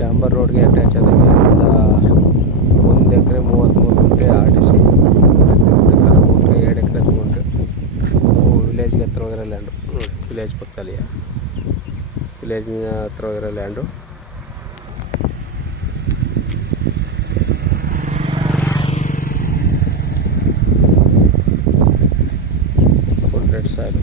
ಡಾಂಬರ್ ರೋಡ್ಗೆ ಅಟ್ಯಾಚ್ ಆದಂಗೆ ಒಂದು ಎಕರೆ 33 ಗುಂಟೆ ಆರ್ ಟಿ ಸಿ, 2 ಎಕರೆ ತಗೊಂಡು ವಿಲೇಜ್ಗೆ ಹತ್ರ ಹೋಗಿರೋ ಲ್ಯಾಂಡು. ವಿಲೇಜ್ ಪಕ್ಕದಲ್ಲಿ, ವಿಲೇಜ್ ಹತ್ರ ಹೋಗಿರೋ ಲ್ಯಾಂಡು. Full red soil.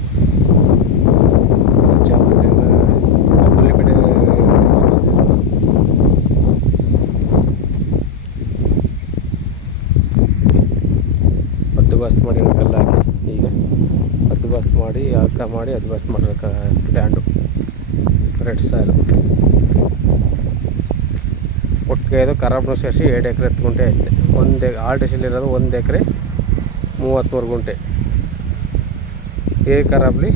ಬಸ್ತ್ ಮಾಡಿ ಕಲ್ಲು ಹಾಕಿ ಈಗ ಬಸ್ತ್ ಮಾಡಿ ಅಳ್ಕ ಮಾಡಿ ಬಸ್ತ್ ಮಾಡಿರೋ ಲ್ಯಾಂಡು ರೆಡ್ ಸಾಯಿಲು. ಒಟ್ಟಿಗೆ ಇದು ಖರಾಬ್ನು ಸೇರಿಸಿ 2 ಎಕರೆ 10 ಗುಂಟೆ ಐತೆ. ಆರ್ ಟಿ ಸಿಲಿರೋದು 1 ಎಕರೆ 33 ಗುಂಟೆ, ಖರಾಬ್ಲಿ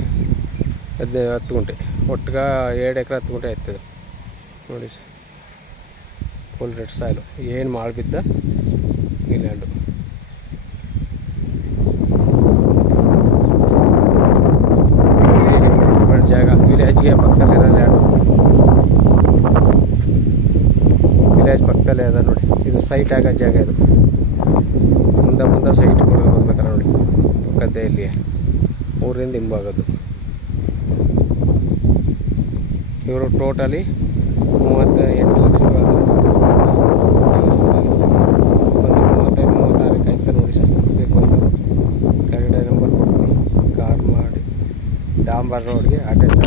10 ಗುಂಟೆ, ಒಟ್ಟಿಗೆ 2 ಎಕರೆ 10 ಗುಂಟೆ ಆಯ್ತದೆ ನೋಡಿ. ಫುಲ್ ರೆಡ್ ಸಾಯಿಲು, ಏನು ಮಾಡಿಬಿದ್ದ ಈ ಲ್ಯಾಂಡು. ಜಾಗ ವಿಲೇಜ್ಗೆ ಪಕ್ಕದಲ್ಲಿರೋ ಲ್ಯಾಂಡು, ವಿಲೇಜ್ ಪಕ್ಕದಲ್ಲೇ ಅದ ನೋಡಿ. ಇದು ಸೈಟ್ ಆಗೋ ಜಾಗ. ಇದು ಮುಂದೆ ಸೈಟ್ ಹೋಗ್ಬೇಕಾರೆ ನೋಡಿ, ಪಕ್ಕದಲ್ಲಿ ಊರಿಂದ ಹಿಂಬಾಗೋದು. ಇವರು ಟೋಟಲಿ 38 ಲಕ್ಷ, 35-36 ಆಯ್ತು ನೋಡಿ ಸರ್. ಬೇಕು ಒಂದು ಕೆಳಗಡೆ ನಂಬರ್ ಕೊಡ್ತೀನಿ, ಕಾಲ್ ಮಾಡಿ ಡಾಂಬರ್ ರೋಡ್ಗೆ ಅಟ್ಯಾಚ್